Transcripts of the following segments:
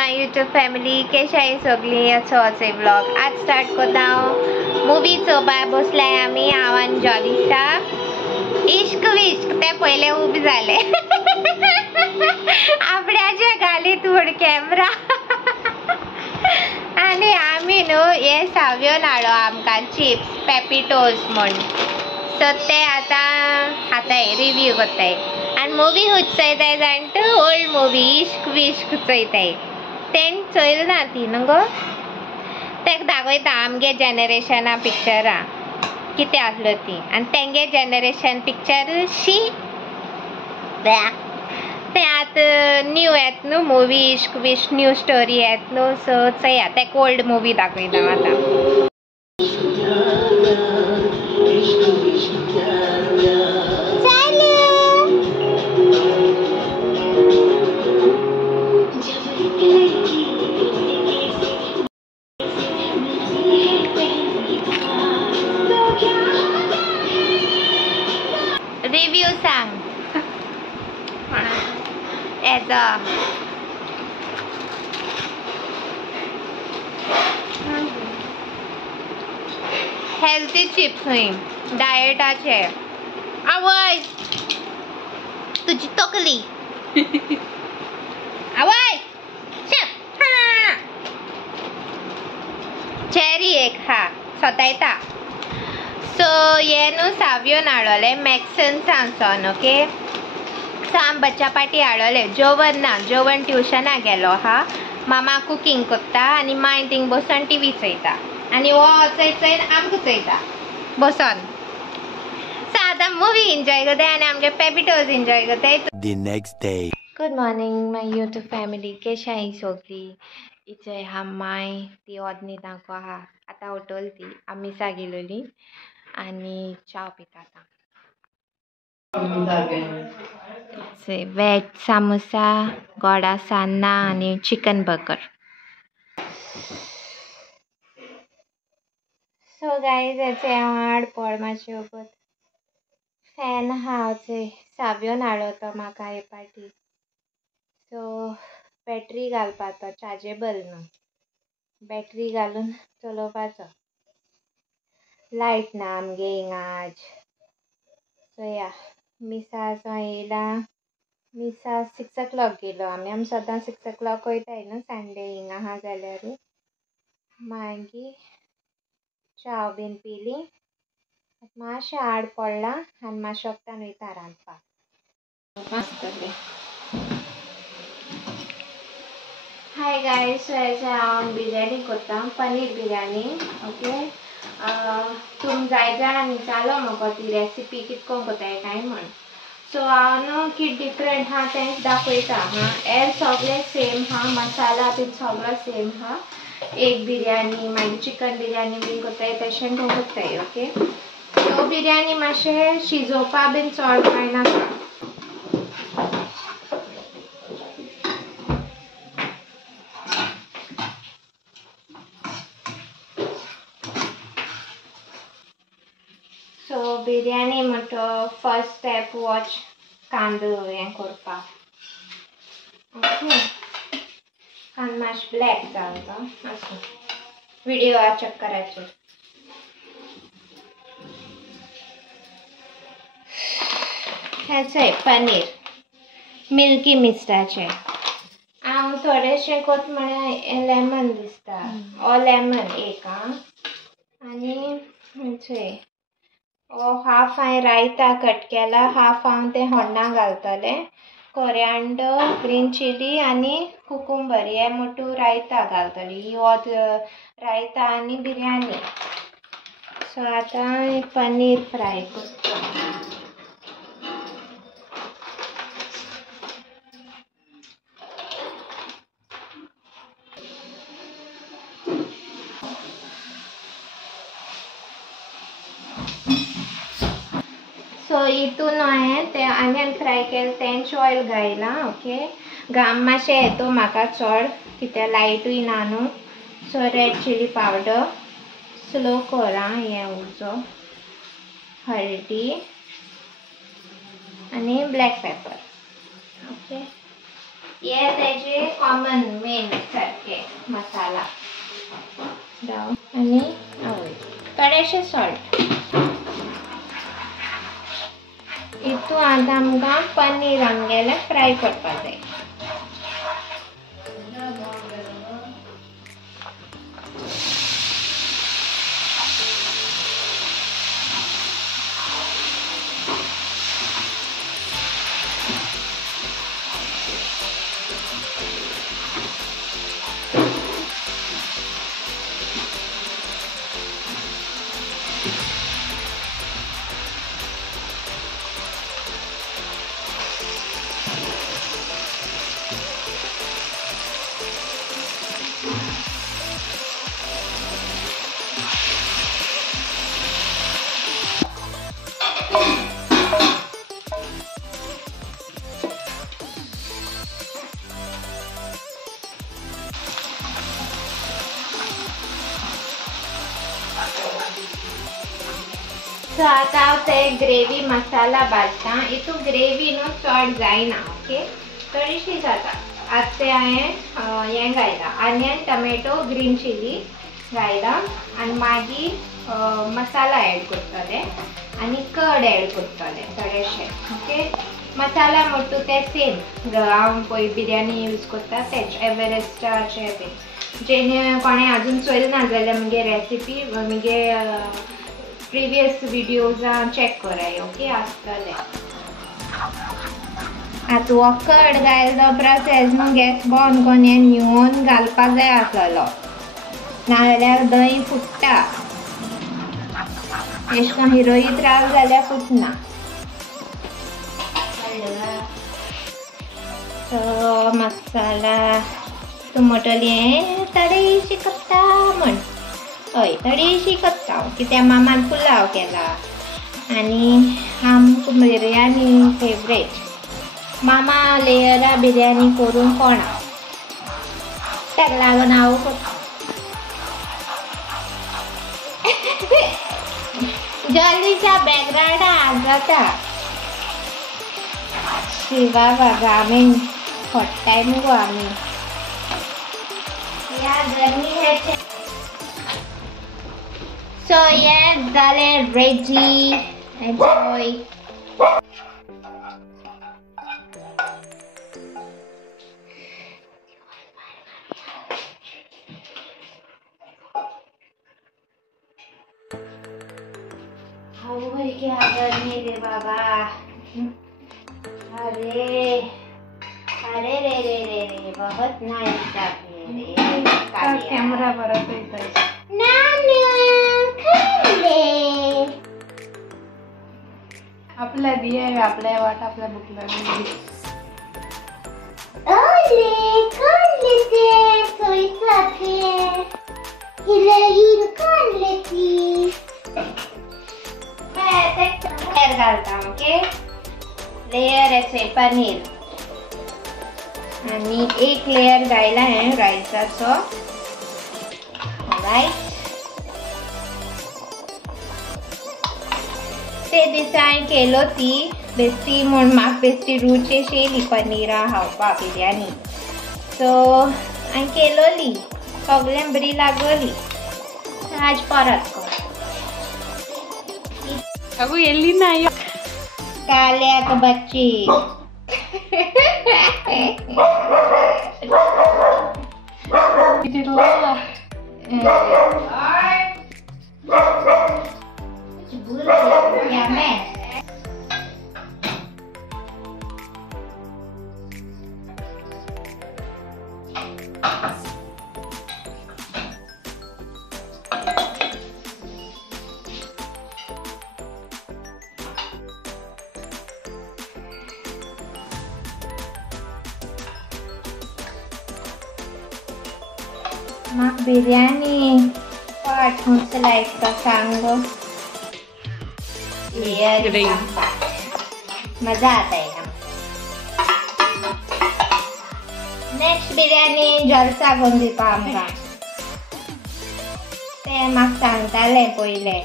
माय YouTube family केशाय सगळी असो असे ब्लॉग आज स्टार्ट करता मूवी चोवपाक बसल्याय आमी हांव आनी जॉलिसा इश्क विश्क ते पहिले उबे झाले आपल्याच्या गालीत व्हड कॅमेरा आणि आमी न्हू हे साव्योन हाडो आमकां चिप्स पॅपिटोज म्हण सो ते आतां रिव्यू करताय आणि मूवी हुच चोयताय जाणटू ओल्ड मूवी इश्क विश्क चोयताय तें चोयल ना ती न्हू गो तेका दाखयता आमगे जनरेशना पिक्चरां कितें आसलो ती आनी तेंगे जनरेशन पिक्चर शी ते आतां न्यू येत न्हू मूवी इश्क विश्क न्यू स्टोरी येत न्हू सो चोया तेका ओल्ड मूवी दाखयता आतां रिव्यू सांग याचा हेल्थी चिप्स हुई डायटाचे आवय तुझी तकली आवय चेरी एक हा सोतायता सो ये न्हू साव्योन हाडोले मॅक्सन्सान ओके सो आम बच्चा पाटी हाडोले जेवण ना जेवण ट्युशना गेलो हा मामा कुकिंग करता आनी माय थिंग बसून टीव्ही चोयता आनी हो चोयन आमकां चोयता बसून सो आतां मुवी एन्जॉय करताय आनी आमगे पॅपिटोज एन्जॉय करताय The next day. Good morning my YouTube family केशाय सगळी इथे हा माय ती ओदनी दाखो हा आतां उठोल ती आमी सागिलोली आनी च्या पिता वेज सामोसा गोडा सान्ना आनी चिकन बर्गर सो गायज हेचे हाड पड मातशें उगत फॅन हा साव्योन हाडलो तो म्हाका हे पाटी सो बॅटरी घालपाचो चार्जेबल न्हू बॅटरी घालून चलोवपाचो लायट ना आमगे हिंगा आज सो या मिसा असो येयला मिसा 6 o'clock गेलो आमी सदां 6 o'clock वयताय न्हू संडे हिंगा आहा जाल्यार मागीर चाव बीन पिली मातशें हाड पडलां आनी मातशें वक्तान वयता रांदपाक हाय गायज सो हेजे हांव बिरयानी करता पनीर बिरयानी ओके तुम जाय जाणांनी विचारलो म्हाका ती रेसिपी कितको कोताय काय म्हण सो हांव न्हू कित डिफरंट हा तेंच दाखयता हा हेर सगळें सेम हा मसाला बीन सगळो सेम हा एक बिरयानी मागीर चिकन बिरयानी बीन कोताय तशें कोताय ओके सो बिरयानी मातशें शिजोवपा बीन चड कांय नाका सो बिरयानी म्हणटो फर्स्ट स्टेप वॉच कांदो हें करपाक ओके कांदो मातशें ब्लॅक जालो तो मातसो व्हिडियो चेक कराचेर हेचें पनीर मिल्की मिस्टाचें हांव थोडेशें कोत म्हळ्यार लेमन दिसता लेमन एक आनी हेचें हाफ हांवें रायता कट केला हाफ हांव तें होण्णां घालतलें कोरिएंडर ग्रीन चिली आनी कुकुंबर हे मोटू रायता घालतली ही वोत रायता आनी बिरयानी सो आतां पनीर फ्राय करता सो हितून हांवें तें आनियन फ्राय केलें तेंच ऑयल घायलां ओके घाम मातशें येतो म्हाका चड कित्याक लायटूय ना न्हू सो रेड चिली पावडर स्लो कर हें उजो हळदी आनी ब्लॅक पेपर ओके हे त्याचे कॉमन मेन सारखे मसाला डाव आणि थोडेशे सॉल्ट. इतू आता आमकां पनीर आमगेले फ्राय करपाक जाय. सो आता हांव ते ग्रेवी मसाला भाजता. इतू ग्रेवी न्हू चड जायना. ओके थोडीशी जाता. आतां ते हांवें हें घायला आनियन टमॅटो ग्रीन चिली घायला आनी मागीर मसाला एड करतले आनी कर्ड एड करतले थोडेशे. ओके मसाला म्हणटा ते सेम हांव पळय बिरयानी यूज करता तेच एव्हरेस्टाचे बी. जेणे कोणें आजून चोयला ना जाल्यार म्हगे रेसिपी म्हगे प्रिवियस व्हिडिओजां चेक कराय. ओके आसतले. आतां हो कर्ड घायलो प्रोसेस न्हू गॅस बंद करून हें न्हिवोन घालपाक जाय आसलो नाजाल्यार दही फुट्टा. एश कोन हिरोईत राव जाल्यार फुटना. तो मसाला तूं म्हणटली हें थोडीशी करता म्हण. हय थोडीशी करता कित्याक मामान पुलाव केला आनी आमकां बिरयानी फेवरेट. मामा लेयरा बिरयानी करून कोणा ताका लागून हांव करता. जल्दीच्या बॅकग्राउंडान आजता शिवा बाबा आमी खोट्टाय मुगो आमी या गर्मी. So yeah, dale ready. Enjoy. How are you गर्मी रे बाबा. अरे अरे रे रे रे रे बहुत नाइस रे. कैमरा बरं येतोय. आपल्या बिया आपल्या वाट आपल्या बुकला घालता. ओके लेयर याचे पनीर आणि एक लेयर घायला आहे रायसाचो. राईट ते दिसा हांवें केलो ती बेश्टी म्हूण म्हाका बेश्टी रूच येयली पनीरा खावपाक बिरयानी. सो हांवें केलोली सगळ्यांक बरी लागली. आज परत कर. अगो येयली ना काल्याक बच्ची. म्हाका बिरयानी पाट खंयचो लायक सांग. मजा आता है. नेक्स्ट बिरयानी जलसा करून दिवपा आमकां ते म्हाका सांगताले पयले.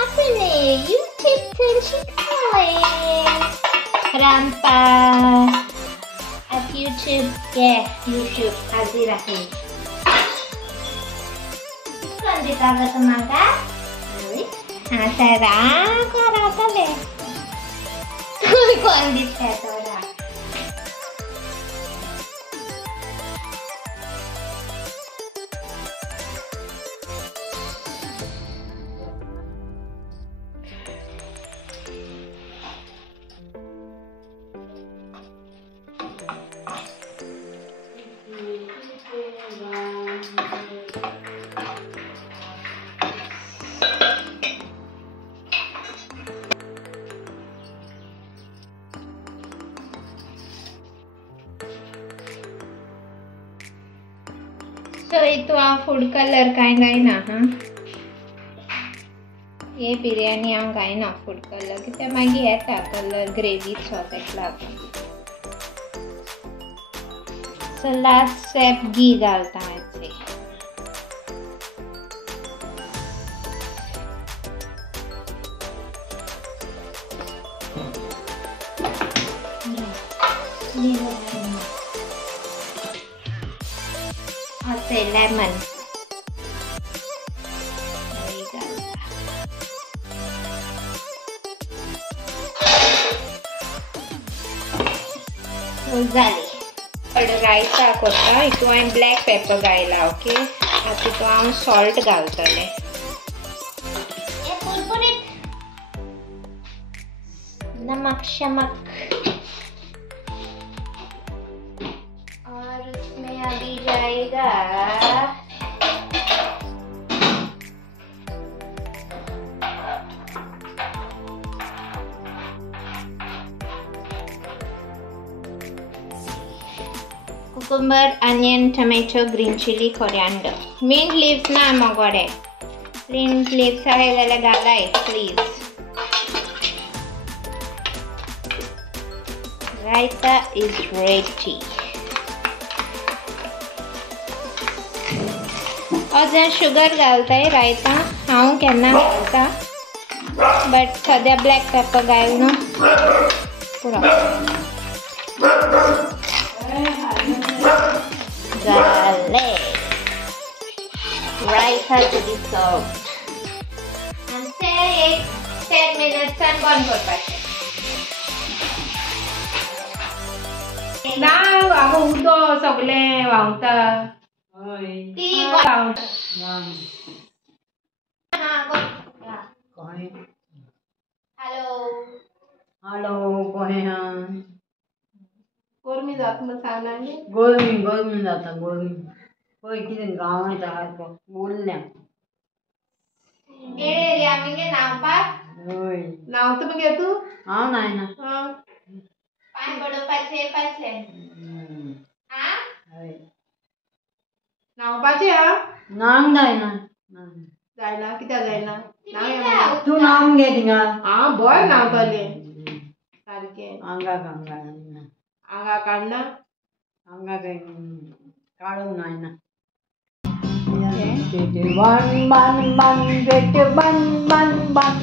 आपणे यूट्यूब शिकताय रांदपाक. A few YouTube हाजीर आहे. कोण दिता ग तुम्हाला? हा तर कोण दिसतंय तुला? So itu food color kain na ha. Ye biryani ang kain na food color. Kita magi eta color gravy sauce ekla. So last step ghee डालता है इससे. और से लेमन. झाली. रायता कोता इतू हांवें ब्लॅक पेपर घायला. ओके आता तो हांव सॉल्ट घालतले. नमक शमक और उसमें अभी जाएगा cucumber, onion, tomato, green chili, coriander. Mint leaves na mogode. Mint leaves आहे त्याला घालाय please. Raita is ready. अजून शुगर घालताय रायता. हांव केन्ना घालता बट सद्या ब्लॅक पेपर घालना पुरो. Garlic. Raita to be served. And say 10 minutes and बंद करपाचें. ना बाबा उदो सगळे व्हांवता. ती हॅलो कोहे हा गर्मी जात मसाला गर्मी जाता गर्मी. पळय कितें गांवांत सारको बोलल्या. एळेली आमगे नावपाक. होय नावता मगे तू? हांव नायना. पान बडोवपाचे पाचले. हा? होय नावपाचे हा? नांग जायना. जायना कित्याक जायना? तू नांग घे थिंगा. हां बरें नावतलें. सारकें. आंगा आंगा काडना? आंगा काढूंक जायना. बन बन बन बेटे बन बन बन.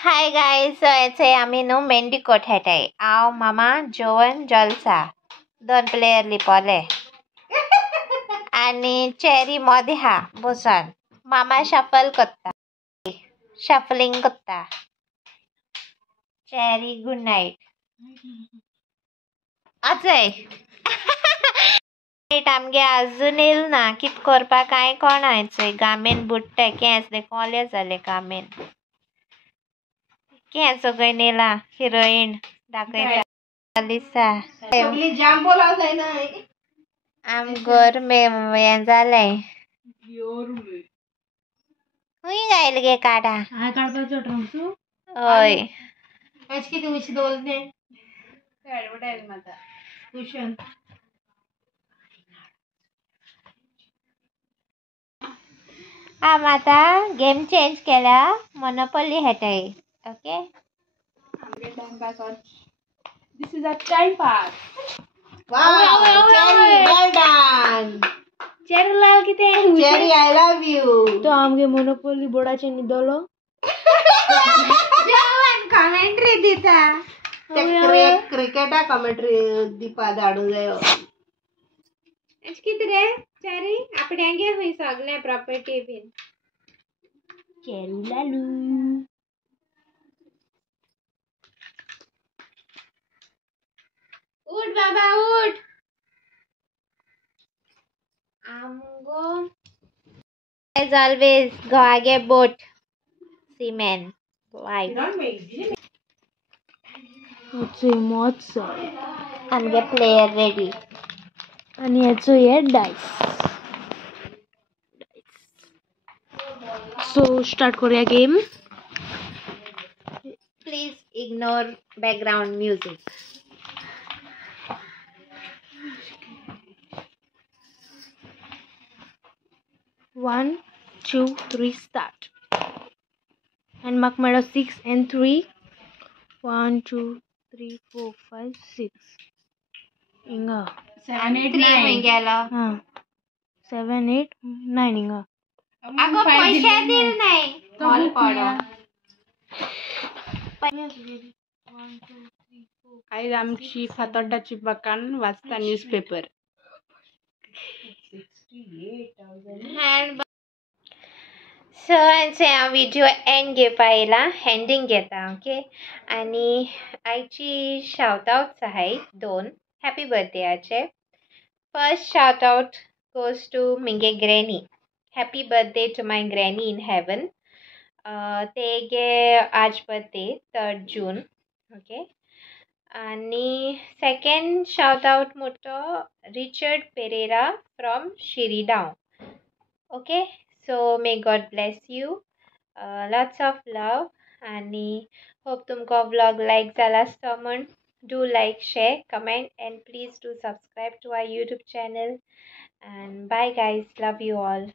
हाय गाइस, सो याचे आम्ही न्हू मेंढीकोट हेटाय. हांव मामा जेवण जलसा 2 प्लेयर लिपोले आणि चेरी मदे हा बसून. मामा शफल करता. शफलिंग करता. Cherry good night. अजय आमगे अजून येल ना. कित करपा काय कोणायचंय. गामेन बुट्टे केस दे कोले जाले गामेन. केस सगळे नेला. हिरोईन दाखयता लिसा. सगळी जाम बोलाव जायना. आम घर में जालें. हुई गायल गे काढा. हाय काढपाचो ट्रंक्सू. ओय आज किती उच दोलते. ॲडव्हर्टाइज माता कुशन. आम आता गेम चेंज केला. मोनोपोली हेटाय. ओके आमगे time pass This is a time pass. Wow, Cherry, well done. Cherry लाल किती Cherry, I love you. तो आमगे मोनोपोली बोर्डाचे निदोलो जेवण कमेंट्री दिता ते क्रिकेटा कमेंट्री दीपा धाडू जायो आज किती रे चारी आपड्यांगे हुई सगळे प्रॉपर्टी बीन चेरू लालू उठ बाबा उठ आमगो as always go आगे boat seaman life याचो मोच आमगे player ready आणि याचो हे डायस सो स्टार्ट करूया game please ignore background music 1 2 3 start and mark मेळो 6 and 3 1 2 3 4 5 6 इंगा 7 8 3 होई 9 गेला हाँ 7 8 9 इंगा अगो पैसे दिल नाही मॉल पडो आज आमची फातोड्डाची बकान वाचता न्यूजपेपर सो हांव व्हिडिओ एंड घेवपा येयला एंडींग घेता ओके आनी आयची शाउट आउट्स आहाय 2 हॅपी बर्थडेचे first shout out goes to मिंगे granny happy birthday to my granny in heaven तेगे आज बर्थडे 3rd जून ओके आनी सेकंड शाउट आउट मोठो रिचर्ड पेरेरा फ्रॉम शिरीडाव okay so may God bless you lots of love आनी hope तुमको vlog like जाला आसतो म्हण do like share comment and please do subscribe to our YouTube channel and bye guys love you all